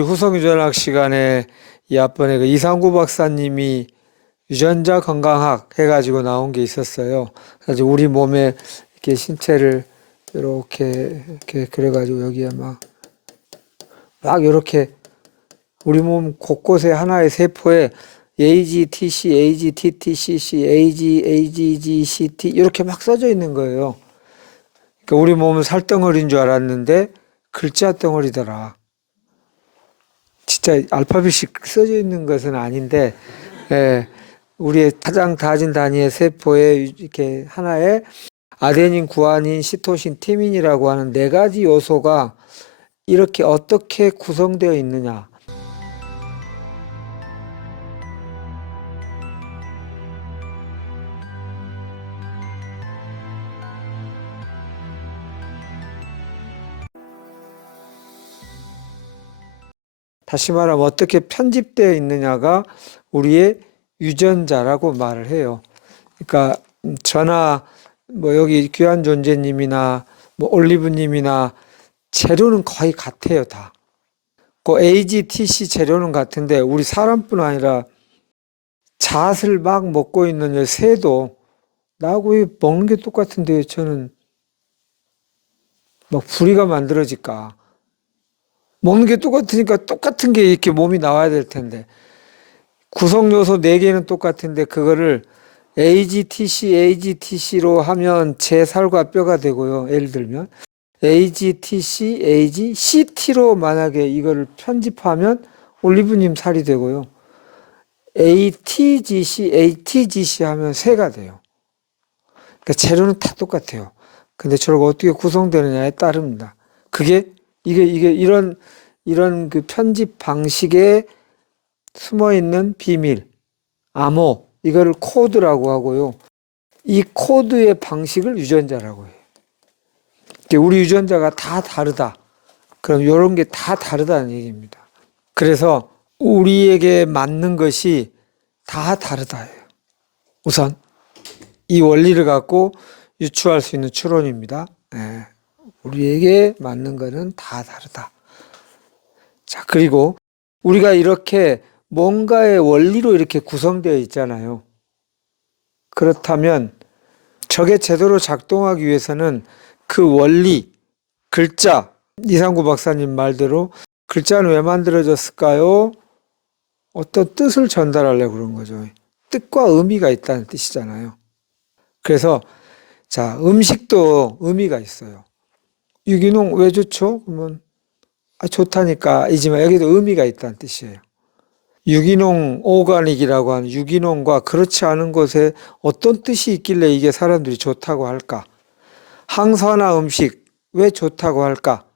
후성유전학 시간에 이 앞번에 그 이상구 박사님이 유전자 건강학 해가지고 나온 게 있었어요. 그래서 우리 몸의 이렇게 신체를 이렇게 그래가지고 여기에 막 이렇게 우리 몸 곳곳에 하나의 세포에 AGTC, AGTTCC, AGCT 이렇게 막 써져 있는 거예요. 그러니까 우리 몸은 살덩어리인 줄 알았는데 글자 덩어리더라. 진짜 알파벳이 써져 있는 것은 아닌데, 예, 우리의 가장 낮은 단위의 세포에 이렇게 하나의 아데닌, 구아닌, 시토신, 티민이라고 하는 네 가지 요소가 이렇게 어떻게 구성되어 있느냐. 다시 말하면 어떻게 편집되어 있느냐가 우리의 유전자라고 말을 해요. 그러니까 저나 여기 귀한 존재님이나 올리브님이나 재료는 거의 같아요, 다. 그 AGTC 재료는 같은데 우리 사람뿐 아니라 잣을 막 먹고 있는 새도 나하고 먹는 게 똑같은데 저는 막 부리가 만들어질까? 먹는 게 똑같으니까 똑같은 게 이렇게 몸이 나와야 될 텐데 구성 요소 4개는 똑같은데 그거를 AGTC로 하면 제 살과 뼈가 되고요. 예를 들면 AGTC, AGCT로 만약에 이거를 편집하면 올리브님 살이 되고요. ATGC 하면 새가 돼요. 그러니까 재료는 다 똑같아요. 근데 저렇게 어떻게 구성되느냐에 따릅니다. 이게 이런 그 편집 방식에 숨어 있는 비밀, 암호, 이거를 코드라고 하고요. 이 코드의 방식을 유전자라고 해요. 우리 유전자가 다 다르다. 그럼 이런 게 다 다르다는 얘기입니다. 그래서 우리에게 맞는 것이 다 다르다예요. 우선 이 원리를 갖고 유추할 수 있는 추론입니다. 네. 우리에게 맞는 것은 다 다르다. 자, 그리고 우리가 이렇게 뭔가의 원리로 이렇게 구성되어 있잖아요. 그렇다면 저게 제대로 작동하기 위해서는 그 원리, 글자, 이상구 박사님 말대로 글자는 왜 만들어졌을까요? 어떤 뜻을 전달하려고 그런 거죠. 뜻과 의미가 있다는 뜻이잖아요. 그래서 자, 음식도 의미가 있어요. 유기농 왜 좋죠? 그러면 좋다니까 이지만 여기도 의미가 있다는 뜻이에요. 유기농 오가닉이라고 하는 유기농과 그렇지 않은 것에 어떤 뜻이 있길래 이게 사람들이 좋다고 할까? 항산화 음식 왜 좋다고 할까?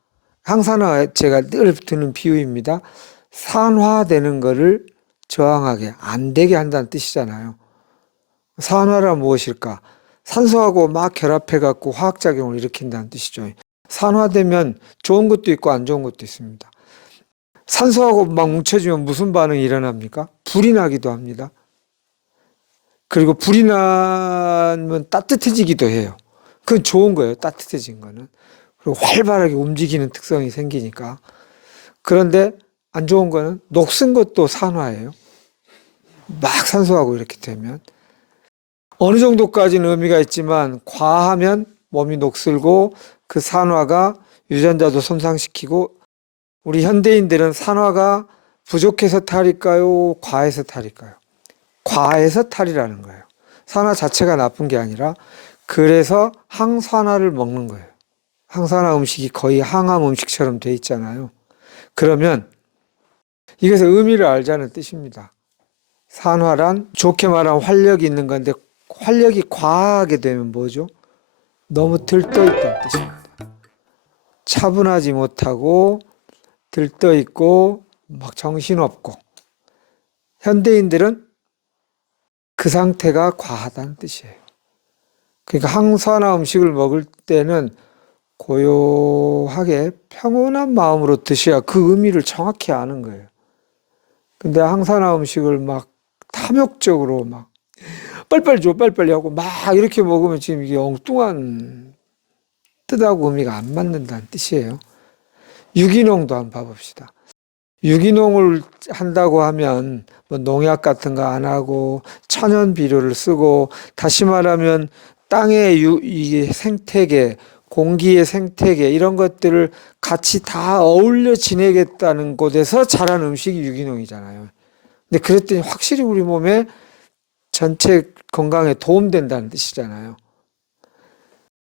항산화 제가 늘 드는 비유입니다. 산화되는 거를 저항하게 안 되게 한다는 뜻이잖아요. 산화란 무엇일까? 산소하고 막 결합해 갖고 화학작용을 일으킨다는 뜻이죠. 산화되면 좋은 것도 있고 안 좋은 것도 있습니다. 산소하고 막 뭉쳐지면 무슨 반응이 일어납니까? 불이 나기도 합니다. 그리고 불이 나면 따뜻해지기도 해요. 그건 좋은 거예요. 따뜻해진 거는. 그리고 활발하게 움직이는 특성이 생기니까. 그런데 안 좋은 거는 녹슨 것도 산화예요. 막 산소하고 이렇게 되면. 어느 정도까지는 의미가 있지만 과하면 몸이 녹슬고 그 산화가 유전자도 손상시키고 우리 현대인들은 산화가 부족해서 탈일까요? 과해서 탈일까요? 과해서 탈이라는 거예요. 산화 자체가 나쁜 게 아니라 그래서 항산화를 먹는 거예요. 항산화 음식이 거의 항암 음식처럼 돼 있잖아요. 그러면 이것의 의미를 알자는 뜻입니다. 산화란 좋게 말하면 활력이 있는 건데 활력이 과하게 되면 뭐죠? 너무 들떠있다는 뜻입니다. 차분하지 못하고 들떠있고 막 정신없고 현대인들은 그 상태가 과하다는 뜻이에요. 그러니까 항산화 음식을 먹을 때는 고요하게 평온한 마음으로 드셔야 그 의미를 정확히 아는 거예요. 근데 항산화 음식을 막 탐욕적으로 막 빨리빨리 줘, 빨리빨리 하고 막 이렇게 먹으면 지금 이게 엉뚱한 뜻하고 의미가 안 맞는다는 뜻이에요. 유기농도 한번 봐봅시다. 유기농을 한다고 하면 뭐 농약 같은 거 안 하고 천연 비료를 쓰고, 다시 말하면 땅의 이 생태계, 공기의 생태계 이런 것들을 같이 다 어울려 지내겠다는 곳에서 자란 음식이 유기농이잖아요. 근데 그랬더니 확실히 우리 몸에 전체 건강에 도움된다는 뜻이잖아요.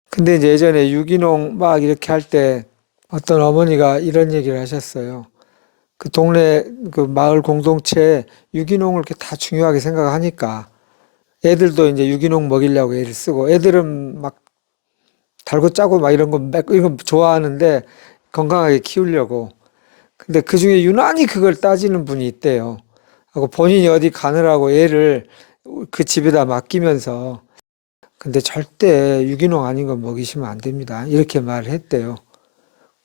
근데 이제 예전에 유기농 막 이렇게 할 때 어떤 어머니가 이런 얘기를 하셨어요. 그 동네 그 마을 공동체에 유기농을 이렇게 다 중요하게 생각하니까 애들도 이제 유기농 먹이려고 애를 쓰고, 애들은 막 달고 짜고 막 이런 거 이런 거 좋아하는데 건강하게 키우려고. 근데 그 중에 유난히 그걸 따지는 분이 있대요. 하고 본인이 어디 가느라고 애를 그 집에다 맡기면서, 근데 절대 유기농 아닌 거 먹이시면 안 됩니다, 이렇게 말을 했대요.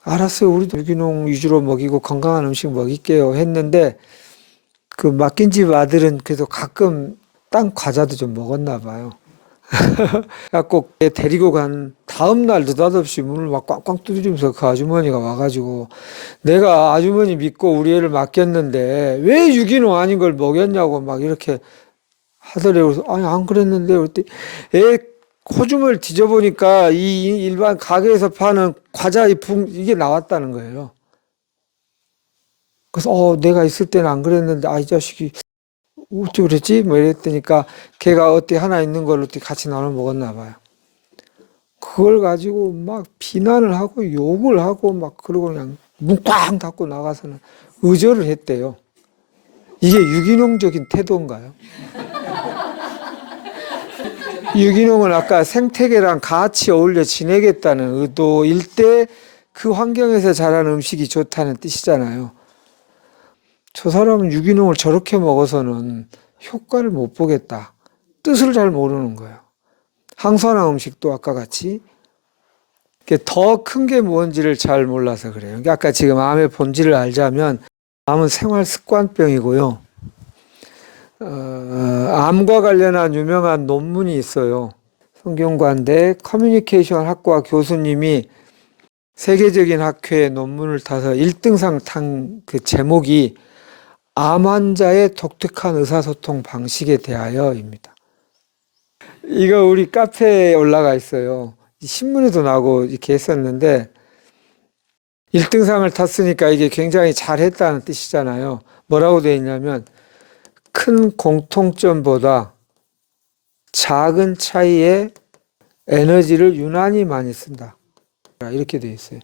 알았어요. 우리도 유기농 위주로 먹이고 건강한 음식 먹일게요 했는데, 그 맡긴 집 아들은 그래도 가끔 땅 과자도 좀 먹었나 봐요. 그래갖고 걔 데리고 간 다음 날 느닷없이 문을 막 꽝꽝 두드리면서 그 아주머니가 와가지고, 내가 아주머니 믿고 우리 애를 맡겼는데 왜 유기농 아닌 걸 먹였냐고 막 이렇게 하더래요. 그래서 아니 안 그랬는데, 그랬더니 애 코줌을 뒤져보니까 이 일반 가게에서 파는 과자 이게 나왔다는 거예요. 그래서 내가 있을 때는 안 그랬는데, 이 자식이 어떻게 그랬지? 뭐 이랬더니까 걔가 어떻게 하나 있는 걸 어떻게 같이 나눠 먹었나 봐요. 그걸 가지고 막 비난을 하고 욕을 하고 막 그러고 그냥 문 꽝 닫고 나가서는 의절을 했대요. 이게 유기농적인 태도인가요? 유기농은 아까 생태계랑 같이 어울려 지내겠다는 의도일 때 그 환경에서 자란 음식이 좋다는 뜻이잖아요. 저 사람은 유기농을 저렇게 먹어서는 효과를 못 보겠다, 뜻을 잘 모르는 거예요. 항산화 음식도 아까 같이 더 큰 게 뭔지를 잘 몰라서 그래요. 그러니까 아까 지금 암의 본질을 알자면, 암은 생활 습관병이고요. 암과 관련한 유명한 논문이 있어요. 성균관대 커뮤니케이션 학과 교수님이 세계적인 학회에 논문을 타서 1등상 탄 그 제목이 암 환자의 독특한 의사소통 방식에 대하여입니다. 이거 우리 카페에 올라가 있어요. 신문에도 나고 이렇게 했었는데, 1등상을 탔으니까 이게 굉장히 잘했다는 뜻이잖아요. 뭐라고 되어 있냐면, 큰 공통점보다 작은 차이에 에너지를 유난히 많이 쓴다, 이렇게 되어 있어요.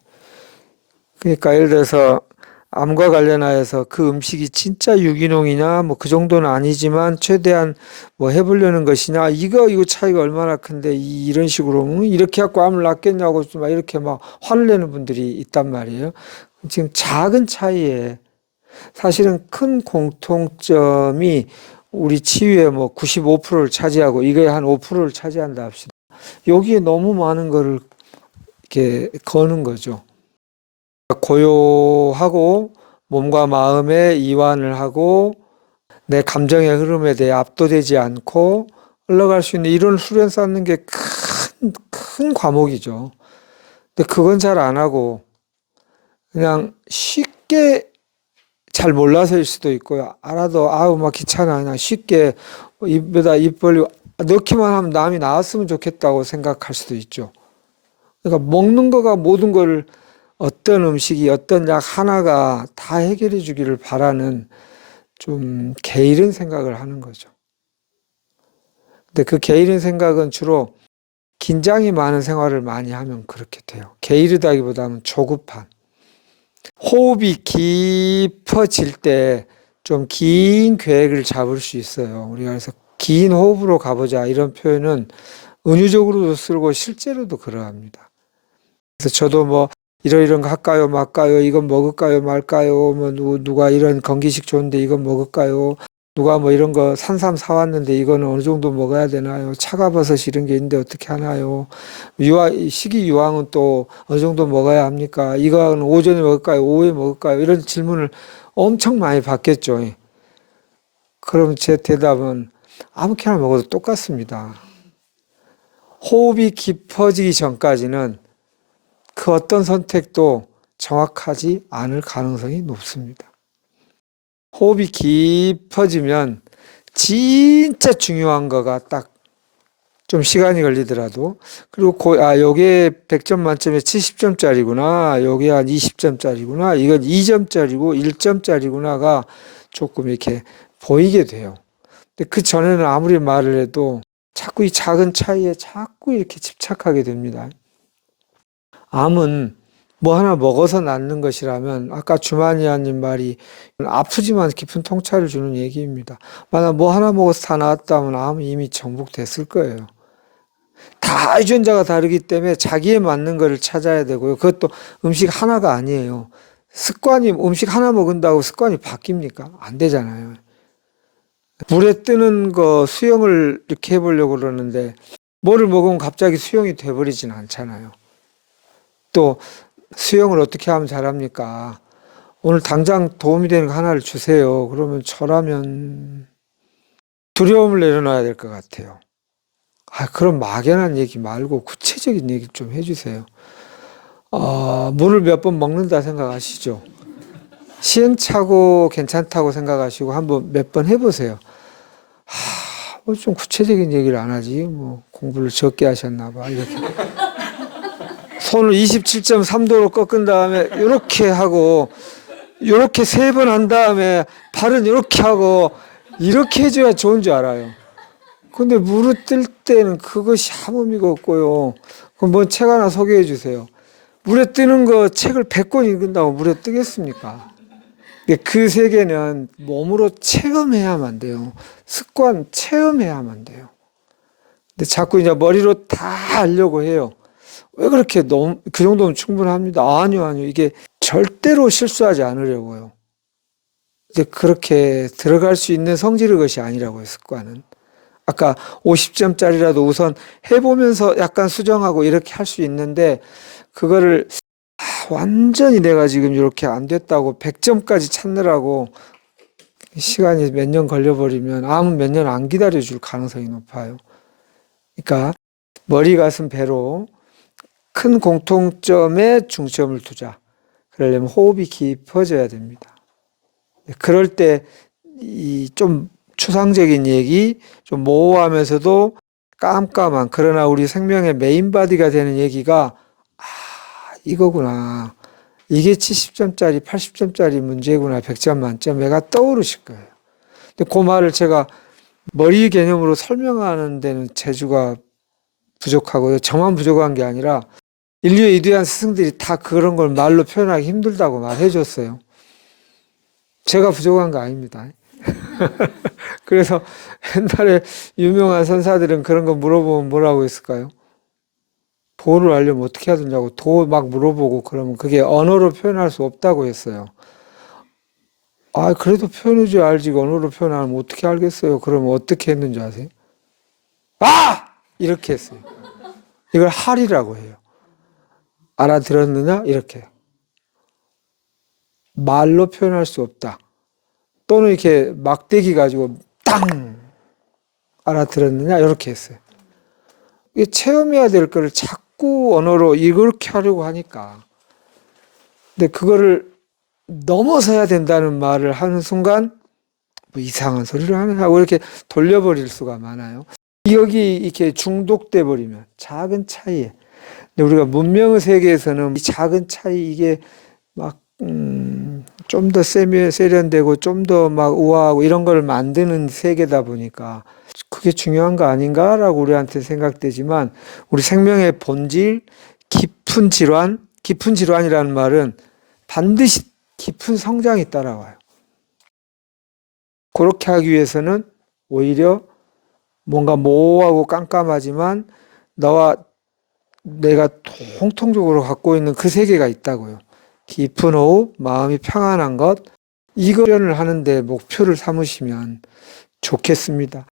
그러니까 예를 들어서 암과 관련하여서 그 음식이 진짜 유기농이냐, 뭐 그 정도는 아니지만 최대한 뭐 해보려는 것이냐, 이거 차이가 얼마나 큰데 이런 식으로 이렇게 갖고 암을 낫겠냐고 막 이렇게 막 화를 내는 분들이 있단 말이에요. 지금 작은 차이에 사실은 큰 공통점이 우리 치유의 뭐 95%를 차지하고 이거에 한 5%를 차지한다 합시다. 여기에 너무 많은 거를 이렇게 거는 거죠. 고요하고 몸과 마음의 이완을 하고 내 감정의 흐름에 대해 압도되지 않고 흘러갈 수 있는 이런 수련 쌓는 게 큰 과목이죠. 근데 그건 잘 안 하고 그냥 쉽게, 잘 몰라서일 수도 있고요. 알아도 아우 막 귀찮아, 그냥 쉽게 입에다 입 벌리고 넣기만 하면 남이 나왔으면 좋겠다고 생각할 수도 있죠. 그러니까 먹는 거가 모든 걸, 어떤 음식이 어떤 약 하나가 다 해결해 주기를 바라는 좀 게으른 생각을 하는 거죠. 근데 그 게으른 생각은 주로 긴장이 많은 생활을 많이 하면 그렇게 돼요. 게으르다기보다는 조급한. 호흡이 깊어질 때 좀 긴 계획을 잡을 수 있어요. 우리가 그래서 긴 호흡으로 가보자 이런 표현은 은유적으로도 쓰고 실제로도 그러합니다. 그래서 저도 뭐 이런 거 할까요 말까요, 이건 먹을까요 말까요, 뭐 누가 이런 건기식 좋은데 이건 먹을까요, 누가 뭐 이런 거 산삼 사왔는데 이거는 어느 정도 먹어야 되나요, 차가버섯 이런 게 있는데 어떻게 하나요, 식이 유황은 또 어느 정도 먹어야 합니까, 이거는 오전에 먹을까요 오후에 먹을까요, 이런 질문을 엄청 많이 받겠죠. 그럼 제 대답은 아무렇게나 먹어도 똑같습니다. 호흡이 깊어지기 전까지는 그 어떤 선택도 정확하지 않을 가능성이 높습니다. 호흡이 깊어지면 진짜 중요한 거가 딱 좀 시간이 걸리더라도 그리고 요게 100점 만점에 70점짜리구나. 요게 한 20점짜리구나. 이건 2점짜리고 1점짜리구나가 조금 이렇게 보이게 돼요. 근데 그 전에는 아무리 말을 해도 자꾸 이 작은 차이에 자꾸 이렇게 집착하게 됩니다. 암은 뭐 하나 먹어서 낫는 것이라면 아까 주마니아님 말이 아프지만 깊은 통찰을 주는 얘기입니다. 만약 뭐 하나 먹어서 다 나았다면 암은 이미 정복됐을 거예요. 다 유전자가 다르기 때문에 자기에 맞는 거를 찾아야 되고요. 그것도 음식 하나가 아니에요. 습관이 음식 하나 먹은다고 습관이 바뀝니까? 안 되잖아요. 물에 뜨는 거 수영을 이렇게 해보려고 그러는데 뭐를 먹으면 갑자기 수영이 돼버리진 않잖아요. 또 수영을 어떻게 하면 잘합니까? 오늘 당장 도움이 되는 거 하나를 주세요. 그러면 저라면 두려움을 내려놔야 될 것 같아요. 그럼 막연한 얘기 말고 구체적인 얘기 좀 해주세요. 물을 몇 번 먹는다 생각하시죠? 시행착오 괜찮다고 생각하시고 한번 몇 번 해보세요. 뭐 좀 구체적인 얘기를 안 하지. 뭐 공부를 적게 하셨나 봐. 이렇게. 손을 27.3도로 꺾은 다음에 이렇게 하고 이렇게 3번 한 다음에 발은 이렇게 하고 이렇게 해줘야 좋은 줄 알아요. 근데 물을 뜰 때는 그것이 아무 의미가 없고요. 그럼 뭔 책 하나 소개해 주세요. 물에 뜨는 거 책을 100권 읽는다고 물에 뜨겠습니까? 그 세계는 몸으로 체험해야만 돼요. 습관 체험해야만 돼요. 근데 자꾸 이제 머리로 다 하려고 해요. 왜 그렇게 너무, 그 정도면 충분합니다. 아니요. 이게 절대로 실수하지 않으려고요. 이제 그렇게 들어갈 수 있는 성질의 것이 아니라고요, 습관은. 아까 50점짜리라도 우선 해보면서 약간 수정하고 이렇게 할 수 있는데, 그거를 완전히 내가 지금 이렇게 안 됐다고 100점까지 찾느라고 시간이 몇 년 걸려버리면 암은 몇 년 안 기다려줄 가능성이 높아요. 그러니까 머리, 가슴, 배로 큰 공통점에 중점을 두자. 그러려면 호흡이 깊어져야 됩니다. 그럴 때 이 좀 추상적인 얘기, 좀 모호하면서도 깜깜한, 그러나 우리 생명의 메인 바디가 되는 얘기가 이거구나. 이게 70점짜리, 80점짜리 문제구나. 100점 만점에가 떠오르실 거예요. 근데 그 말을 제가 머리 개념으로 설명하는 데는 재주가 부족하고요. 저만 부족한 게 아니라 인류의 위대한 스승들이 다 그런 걸 말로 표현하기 힘들다고 말해줬어요. 제가 부족한 거 아닙니다. 그래서 옛날에 유명한 선사들은 그런 거 물어보면 뭐라고 했을까요? 도를 알려면 어떻게 해야 되냐고 도 막 물어보고 그러면 그게 언어로 표현할 수 없다고 했어요. 그래도 표현해줘야 알지 언어로 표현하면 어떻게 알겠어요? 그러면 어떻게 했는지 아세요? 이렇게 했어요. 이걸 할이라고 해요. 알아들었느냐? 이렇게. 말로 표현할 수 없다. 또는 이렇게 막대기 가지고 땅! 알아들었느냐? 이렇게 했어요. 이게 체험해야 될 거를 자꾸 언어로 이렇게 하려고 하니까. 근데 그거를 넘어서야 된다는 말을 하는 순간 뭐 이상한 소리를 하네 하고 이렇게 돌려버릴 수가 많아요. 여기 이렇게 중독돼 버리면 작은 차이에. 근데 우리가 문명의 세계에서는 이 작은 차이 이게 막 좀 더 세련되고 좀 더 막 우아하고 이런 걸 만드는 세계다 보니까 그게 중요한 거 아닌가라고 우리한테 생각되지만 우리 생명의 본질, 깊은 질환이라는 말은 반드시 깊은 성장이 따라와요. 그렇게 하기 위해서는 오히려 뭔가 모호하고 깜깜하지만 너와 내가 공통적으로 갖고 있는 그 세계가 있다고요. 깊은 호흡, 마음이 평안한 것, 이거 표현을 하는데 목표를 삼으시면 좋겠습니다.